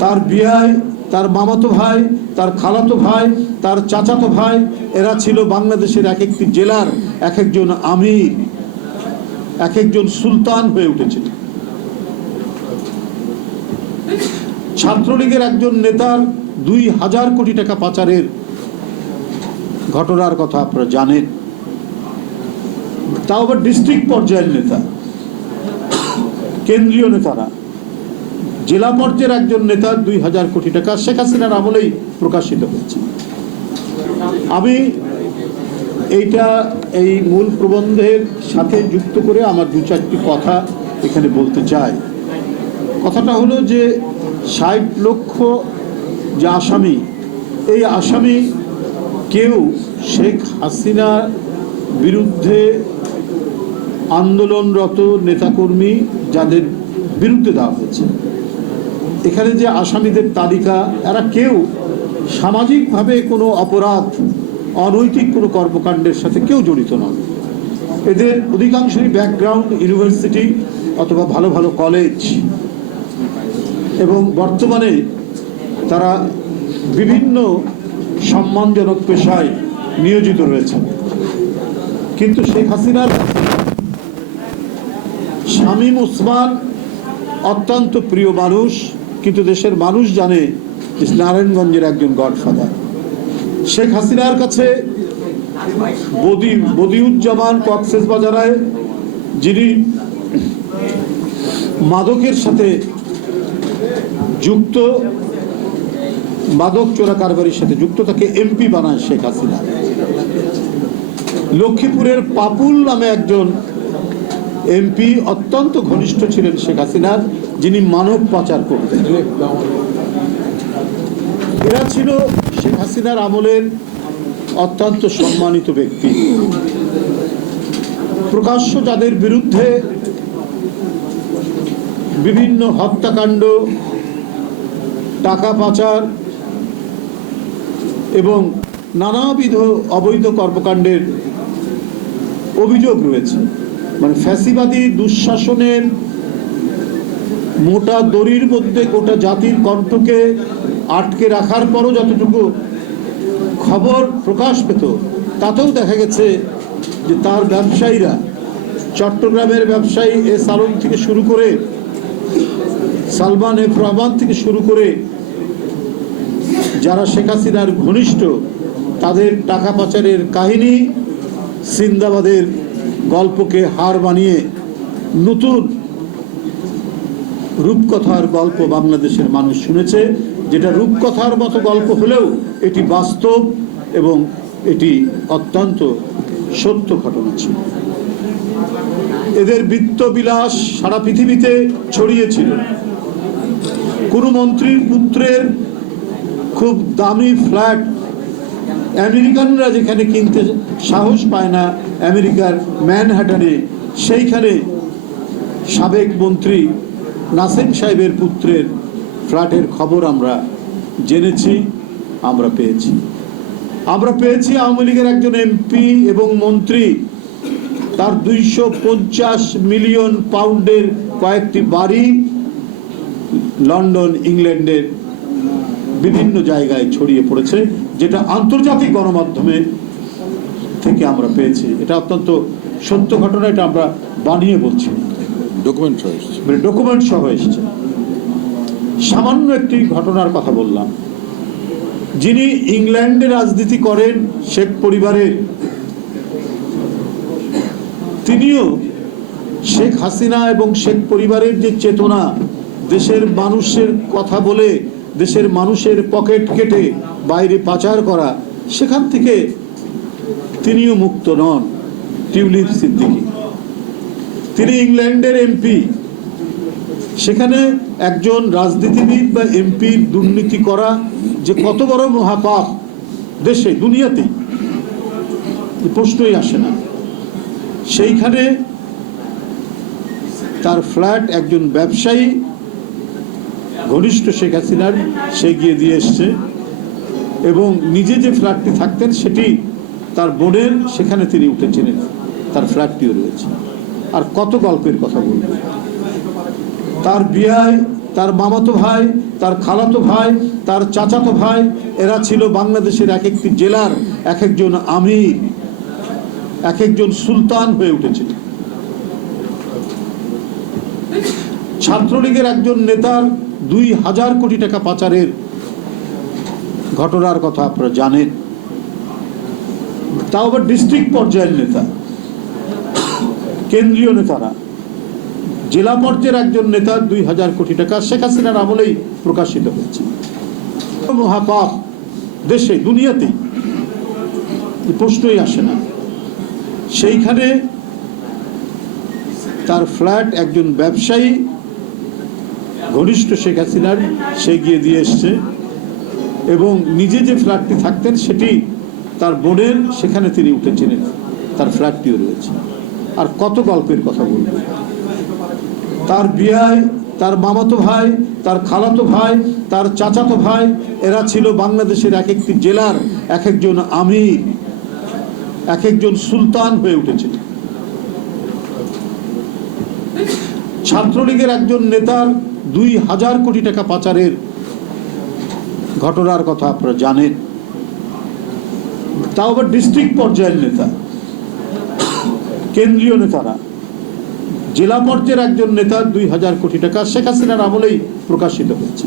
তার বিয়ায় তার মামাতো ভাই, তার খালাতো ভাই, তার চাচাতো ভাই, এরা ছিল বাংলাদেশের এক একটি জেলার এক একজন আমির এক একজন সুলতান হয়ে উঠেছিল। ছাত্রলীগের একজন নেতার দুই হাজার কোটি টাকা পাচারের ঘটনার কথা আপনারা জানেন। তাও আবার ডিস্ট্রিক্ট পর্যায়ের নেতা, কেন্দ্রীয় নেতারা। জেলা পর্যায়ের একজন নেতা দুই হাজার কোটি টাকা শেখ হাসিনার আমলেই প্রকাশিত হয়েছে। আমি এইটা, এই মূল প্রবন্ধের সাথে যুক্ত করে আমার দু চারটি কথা এখানে বলতে চাই। কথাটা হলো যে, ষাট লক্ষ যে আসামি, এই আসামি কেউ শেখ হাসিনার বিরুদ্ধে আন্দোলনরত নেতাকর্মী যাদের বিরুদ্ধে দেওয়া হয়েছে। এখানে যে আসামিদের তালিকা, এরা কেউ সামাজিকভাবে কোনো অপরাধ, অনৈতিক কোনো কর্মকাণ্ডের সাথে কেউ জড়িত নন। এদের অধিকাংশই ব্যাকগ্রাউন্ড ইউনিভার্সিটি অথবা ভালো ভালো কলেজ এবং বর্তমানে তারা বিভিন্ন সম্মানজনক পেশায় নিয়োজিত রয়েছে কিন্তু শেখ হাসিনার শামীম ওসমান অত্যন্ত প্রিয় মানুষ কিন্তু দেশের মানুষ জানে নারায়ণগঞ্জের একজন গডফাদার। শেখ হাসিনার কাছে বদি বদিউজ্জামান কক্সেস বাজারায় যিনি মাদকের সাথে যুক্ত, মাদক চোরা কারবারির সাথে যুক্ত, তাকে এমপি বানায় শেখ হাসিনা। লক্ষ্মীপুরের পাপুল নামে একজন এমপি, অত্যন্ত ঘনিষ্ঠ ছিলেন শেখ হাসিনার। যিনি মানব পাচার করতেন। এরা ছিল শেখ হাসিনার আমলের অত্যন্ত সম্মানিত ব্যক্তি। প্রকাশ্য যাদের বিরুদ্ধে বিভিন্ন হত্যাকাণ্ড, টাকা পাচার এবং নানাবিধ অবৈধ কর্মকাণ্ডের অভিযোগ রয়েছে। মানে ফ্যাসিবাদী দুঃশাসনের মোটা দড়ির মধ্যে গোটা জাতির কণ্ঠকে আটকে রাখার পরও যতটুকু খবর প্রকাশ পেত, তাতেও দেখা গেছে যে তার ব্যবসায়ীরা, চট্টগ্রামের ব্যবসায়ী এস আলম থেকে শুরু করে সালমান এফ রহমান থেকে শুরু করে যারা শেখ হাসিনার ঘনিষ্ঠ, তাদের টাকা পাচারের কাহিনী সিন্দাবাদের গল্পকে হার বানিয়ে নতুন রূপকথার গল্প বাংলাদেশের মানুষ শুনেছে, যেটা রূপকথার মতো গল্প হলেও এটি বাস্তব এবং এটি অত্যন্ত সত্য ঘটনা ছিল। এদের বৃত্তবিলাস সারা পৃথিবীতে ছড়িয়েছিল কোনো মন্ত্রীর পুত্রের খুব দামি ফ্ল্যাট আমেরিকানরা যেখানে কিনতে সাহস পায় না, আমেরিকার ম্যানহাটানে সেইখানে সাবেক মন্ত্রী নাসিম সাহেবের পুত্রের ফ্ল্যাটের খবর আমরা জেনেছি, আমরা পেয়েছি। আমরা পেয়েছি আওয়ামী লীগের একজন এমপি এবং মন্ত্রী। তার দুইশো পঞ্চাশ মিলিয়ন পাউন্ডের কয়েকটি বাড়ি লন্ডন, ইংল্যান্ডের বিভিন্ন জায়গায় ছড়িয়ে পড়েছে, যেটা আন্তর্জাতিক গণমাধ্যমে থেকে আমরা পেয়েছি। এটা অত্যন্ত সত্য ঘটনা, এটা আমরা বানিয়ে বলছি। ডকুমেন্ট সহ এসেছে। মানে সামান্য একটি ঘটনার কথা বললাম। যিনি ইংল্যান্ডে রাজনীতি করেন, শেখ পরিবারের তিনিও শেখ হাসিনা এবং শেখ পরিবারের যে চেতনা, দেশের মানুষের কথা বলে, দেশের মানুষের পকেট কেটে বাইরে পাচার করা, সেখান থেকে তিনিও মুক্ত নন, টিউলিপ সিদ্দিকী। তিনি ইংল্যান্ডের এমপি। সেখানে একজন রাজনীতিবিদ বা এমপির দুর্নীতি করা যে কত বড় মহাপাপ দেশে, দুনিয়াতেই প্রশ্নই আসে না। সেইখানে তার ফ্ল্যাট একজন ব্যবসায়ী, ঘনিষ্ঠ শেখ হাসিনার, সে গিয়ে দিয়ে এসছে এবং নিজে যে ফ্ল্যাটটি থাকতেন সেটি তার বোনের, সেখানে তিনি উঠেছিলেন। তার ফ্ল্যাটটিও রয়েছে। আর কত গল্পের কথা বলব? তার বিয়ায়, তার মামাতো ভাই, তার খালাতো ভাই, তার চাচাতো ভাই, এরা ছিল বাংলাদেশের এক একটি জেলার এক একজন আমির এক একজন সুলতান হয়ে উঠেছিল ছাত্রলীগের একজন নেতার দুই হাজার কোটি টাকা পাচারের ঘটনার কথা আপনারা জানেন। তাও আবার ডিস্ট্রিক্ট পর্যায়ের নেতা। কেন্দ্রীয় নেতারা। জেলা পর্যায়ের একজন নেতার দুই হাজার কোটি টাকা শেখ হাসিনার আমলেই প্রকাশিত হয়েছে। মহাপাপ দেশে দুনিয়াতেই এই প্রশ্নই আসে না। সেইখানে তার ফ্ল্যাট একজন ব্যবসায়ী, ঘনিষ্ঠ শেখ হাসিনার, সে গিয়ে দিয়ে এসছে এবং নিজে যে ফ্ল্যাটটি থাকতেন সেটি তার বোনের, সেখানে তিনি উঠেছিলেন। তার ফ্ল্যাটটিও রয়েছে। আর কত গল্পের কথা বলব? তার বিয়ায় তার মামাতো ভাই, তার খালাতো ভাই, তার চাচাতো ভাই, এরা ছিল বাংলাদেশের এক একটি জেলার এক একজন আমির এক একজন সুলতান হয়ে উঠেছিল। ছাত্রলীগের একজন নেতার দুই হাজার কোটি টাকা পাচারের ঘটনার কথা আপনারা জানেন। তাও আবার ডিস্ট্রিক্ট পর্যায়ের নেতা। কেন্দ্রীয় নেতারা। জেলা পর্যায়ের একজন নেতা দুই হাজার কোটি টাকা শেখ হাসিনার আমলেই প্রকাশিত হয়েছে।